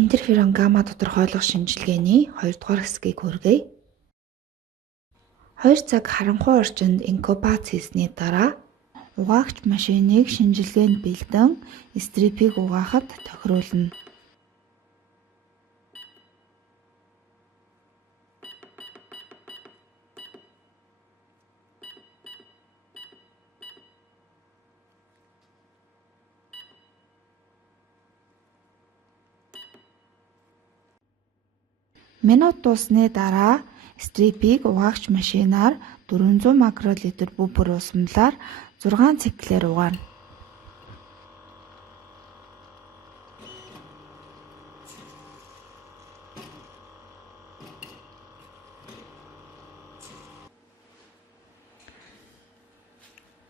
Интерферон гамма тодорхойлох шинжилгээний 2-р хэсгийг хүргэе. 2 цаг харанхуй орчинд инкубац хийсний дараа угаагч машиныг шинжилгээнд бэлдэн стрипийг угаахад тохируулна. Минут дуусны дараа стрипийг угаагч машинаар 400 макролитр бүв бүр усмалаар 6 циклээр угаана.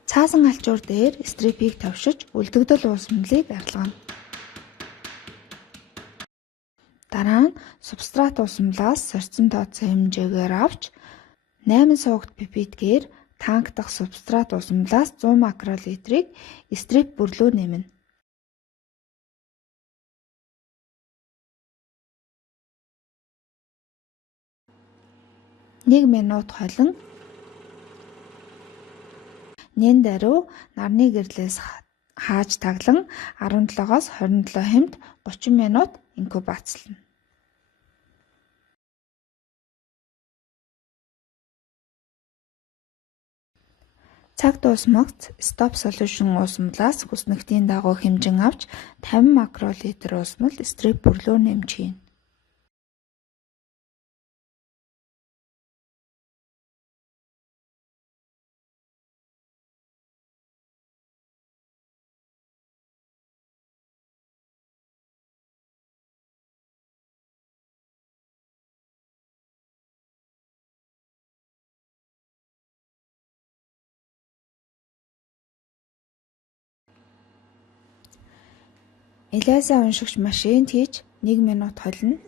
Цаасан алчуур дээр стрипийг тавшиж үлдэгдэл уусмалыг арилгана. Дараа нь субстрат уусмалаас сорьсон тооцоо хэмжээгээр авч 8 суугт пипетгээр танк дахь субстрат уусмалаас 100 макролитрийг стрип бүрлүү нэмнэ. Нэг минут холин нэн даруй нарны гэрлээс хааж таглан 17-оос 27 хэмт 30 минут инкубацлана. Цаг дуусмагц стоп солюшн уусмалаас хүснэгтийн дагуу хэмжин авч 50 макролитр уусмал стрип бүрлүү нэмж хийнэ. ELISA уншигч машинд хийж 1 минут холино.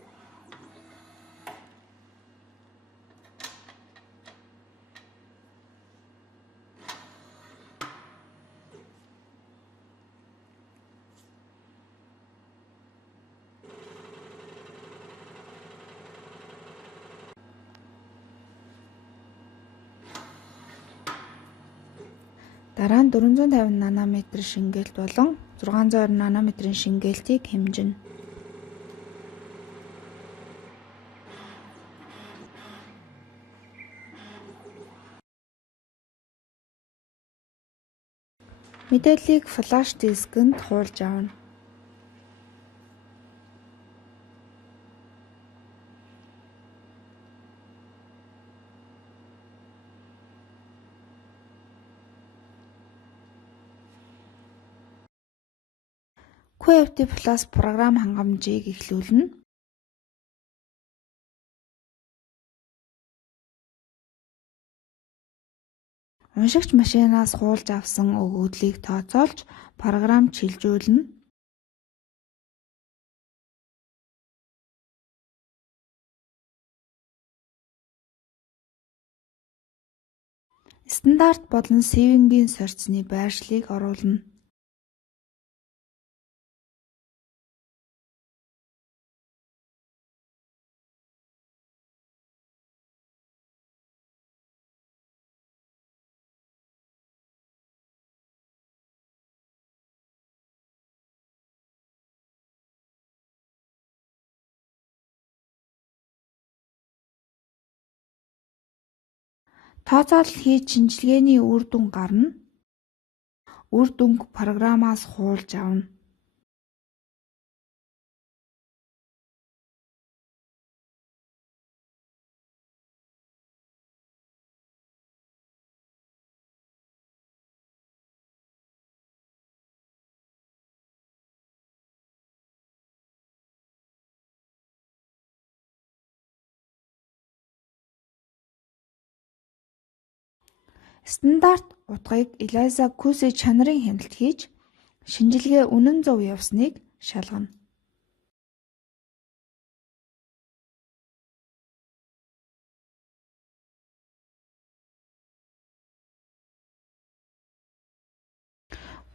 Дараа нь 450 нанометр шингээлт болон 620 нанометрийн шингээлтийг хэмжинэ. Мэдээллийг флаш дискэнд хуулж авна. QFT Plus програм хангамжийг эхлүүлнэ. Уншигч машинаас хуулж авсан өгөгдлийг тооцоолж програмд шилжүүлнэ. Стандарт болон севингийн сорьцны байршлыг оруулна. Тооцоолол хийж шинжилгээний үр дүн гарна. Үр дүнг програмаас хуулж авна. Стандарт утгыг ELISA QC чанарын хяналт хийж шинжилгээ үнэн зөв явсныг шалгана.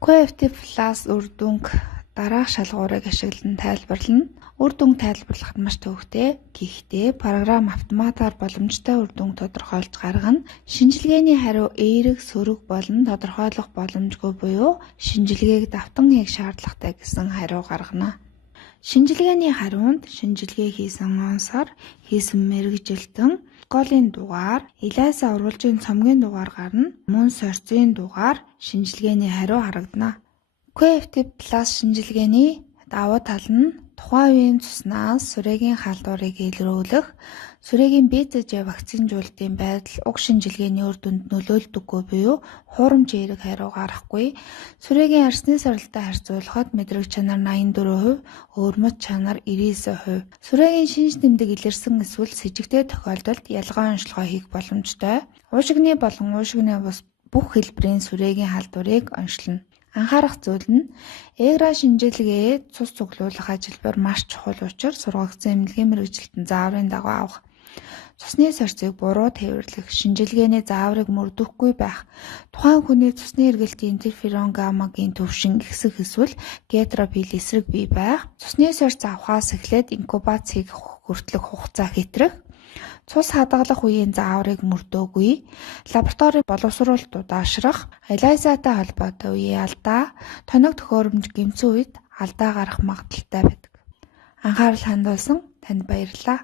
QFT Plus үр дүнг дараах шалгуурыг ашиглан тайлбарлана. Үр дүнг тайлбарлахад маш төвөгтэй. Гэхдээ програм автоматар боломжтой үр дүнг тодорхойлж гаргана. Шинжилгээний хариу эерэг, сөрөг болон тодорхойлох боломжгүй буюу шинжилгээг давтан хийх шаардлагатай гэсэн хариу гаргана. Шинжилгээний хариунд шинжилгээ хийсэн онсоор хийсэн мэргэжилтэн, протоколын дугаар, ELISA урвалжийн цомгийн дугаар гарна. Мөн сорьцын дугаар шинжилгээний хариу харагдана. QFT+ шинжилгээний давуу тал нь тухайн үеийн цуснаас сүрээгийн халдварыг илрүүлэх, сүрээгийн BCG вакцинжуулалтын байдал уг шинжилгээний үр дүнд нөлөөлдөггүй буюу хуурамч эерэг хариу гаргахгүй, сүрээгийн арсны сорилттой харьцуулахад мэдрэг чанар 84%, өвөрмөц чанар 99%, сүрээгийн шинж тэмдэг илэрсэн эсвэл с ิจ гтэй тохиолдолд ялгаа онцлогоо хийх боломжтой, уушигны болон уушигны бус бүх хэлбэрийн сүрээгийн халдварыг онцлно. Анхаарах зүйл нь ЭГРА шинжилгээ цус цуглуулах ажилбар маш чухал учраас сургагдсан эмнэлгийн мэргэжилтэн зааврын дагуу авах. Цусны сорьцыг буруу тээвэрлэх, шинжилгээний зааврыг мөрдөхгүй байх, тухайн хүний цусны эргэлтийн интерферон гаммагийн төвшин ихсэх эсвэл гетеропил эсрэг бий байх, цусны сорьц авахаас эхлээд инкубацийг хүртэлх хугацаа хэтрэх, цус хадгалах үеийн зааврыг мөрдөөгүй, лабораторийн боловсруулалт удаашрах, ELISA-тай холбоотой үеийн алдаа, тоног төхөөрөмж гэмцэн үед алдаа гарах магадлалтай байдаг. Анхаарал хандуулсан танд баярлалаа.